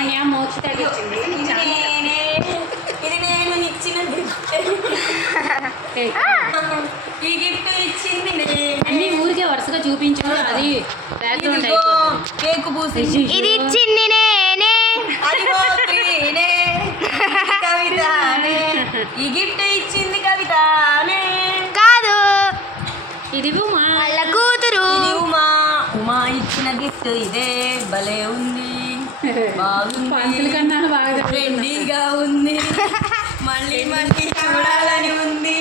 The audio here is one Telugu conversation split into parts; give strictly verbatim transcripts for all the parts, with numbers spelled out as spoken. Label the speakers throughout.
Speaker 1: లావణ్య మోక్ష తగ్గించింది.
Speaker 2: ఇది నేను ఇచ్చిన గిఫ్ట్. ఈ గిఫ్ట్ ఇచ్చింది
Speaker 1: అన్ని ఊరికే వరుసగా చూపించు. అది బ్యాక్గ్రౌండ్
Speaker 2: కేక్ పూసి
Speaker 3: ఇది ఇచ్చింది నేనే.
Speaker 2: కవితనే. ఈ గిఫ్ట్ ఇచ్చింది కవితనే.
Speaker 3: కాదు,
Speaker 1: ఇది ఉమా
Speaker 3: వాళ్ళ కూతురు.
Speaker 2: ఇది ఉమా. ఉమా ఇచ్చిన గిఫ్ట్ ఇదే. భలే ఉంది,
Speaker 1: పంతుల
Speaker 2: బాగుంది,
Speaker 1: కన్నా బాగా
Speaker 2: ట్రెండీగా ఉంది, మళ్ళీ మళ్ళీ చూడాలని ఉంది.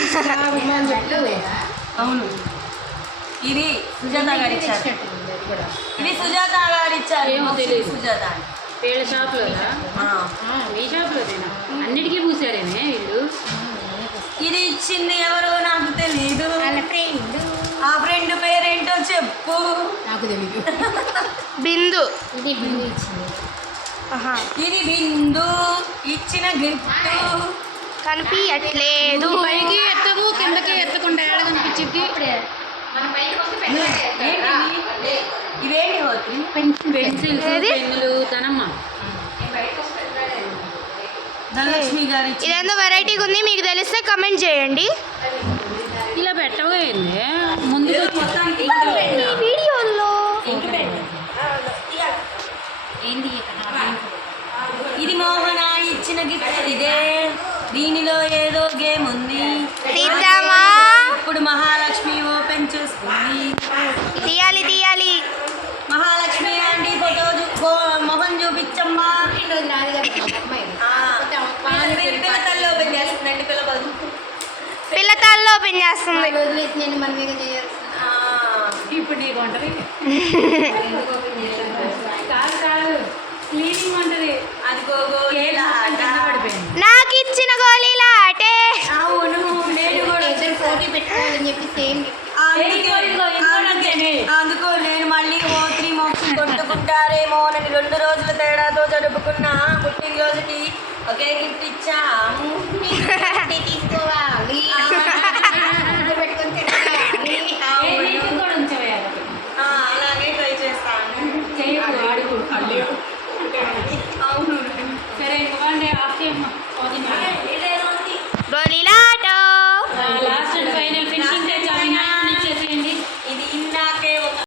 Speaker 2: అవును, ఇది సుజాత గారు ఇచ్చారు. ఇది సుజాత గారు ఇచ్చారు.
Speaker 1: ఏమో తెలియదు.
Speaker 2: సుజాత అని.
Speaker 1: వీళ్ళ షాప్లోనా? మీ షాప్లోనేనా? అన్నిటికీ పూసారేమే వీళ్ళు.
Speaker 2: ఇది ఇచ్చింది ఎవరో నాకు తెలీదు.
Speaker 3: వాళ్ళ ఫ్రెండ్.
Speaker 2: ఆ ఫ్రెండ్ పేరేంటో చెప్పు.
Speaker 1: నాకు తెలియదు.
Speaker 3: బిందు.
Speaker 1: ఇది బిందు ఇచ్చింది.
Speaker 3: ఆహా,
Speaker 2: ఇది బిందు ఇచ్చిన గిఫ్ట్.
Speaker 3: కనిపించట్లేదు.
Speaker 1: పైకి ఎత్తకు, కిందకి ఎత్తకుండా ఏడ కనిపించింది.
Speaker 2: ఇవేంటి హోత్రి?
Speaker 1: పెన్సిల్స్,
Speaker 3: ఏది?
Speaker 1: పెన్నులు ధనమ్మ.
Speaker 2: ధనలక్ష్మి గారు ఇచ్చిన
Speaker 3: ఇదేందో వెరైటీగా ఉంది, మీకు తెలిస్తే కమెంట్ చేయండి.
Speaker 1: ఇలా పెట్టవేంది ముందు
Speaker 2: మొత్తానికి
Speaker 3: ఈ వీడియోలో
Speaker 2: ఇది మోహన ఇచ్చిన గిఫ్ట్ ఇదే. దీనిలో ఏదో గేమ్ ఉంది.
Speaker 3: తీద్దామా?
Speaker 2: ఇప్పుడు మహాలక్ష్మి ఓపెన్ చేస్తుంది.
Speaker 3: తీయాలి తీయాలి.
Speaker 2: మహాలక్ష్మి ఆంటీ ఫోటో చూ- మొహం చూపించమ్మా. ఆ, పిల్ల పిల్లతల్లి ఓపెన్ చేస్తుందండి. పిల్ల బదు
Speaker 3: పిల్లతాల్లో ఓపెన్ చేస్తుంది.
Speaker 2: ఆ,
Speaker 1: ఇప్పుడు నీకు ఉంటది. కాదు కాదు క్లీనింగ్ ఉంటది.
Speaker 2: అది గోగో
Speaker 1: కేక్ మొత్తం కింద పడిపోయింది.
Speaker 3: నాకు ఇచ్చిన గోళీల ఆటే.
Speaker 2: అవును, నేను కూడా
Speaker 3: పోటీ పెట్టుకోవాలని చెప్పి సేమ్
Speaker 2: అందుకే అందుకే అందుకో నేను మళ్ళీ ఓ త్రీ మోక్స్ కొట్టుకుంటారేమో అని రెండు రోజుల తేడాతో జరుపుకున్న పుట్టినరోజుకి ఒకే గిఫ్ట్ ఇచ్చాము.
Speaker 3: తీసుకోవాలి.
Speaker 1: కూడా ఉంచవేయాలి.
Speaker 2: ఆ, అలాగే ట్రై చేస్తాను.
Speaker 1: చేయకు ఆడుకు.
Speaker 2: అవును.
Speaker 1: సరే ఇంకా ఆఫ్ చేయమ్మా.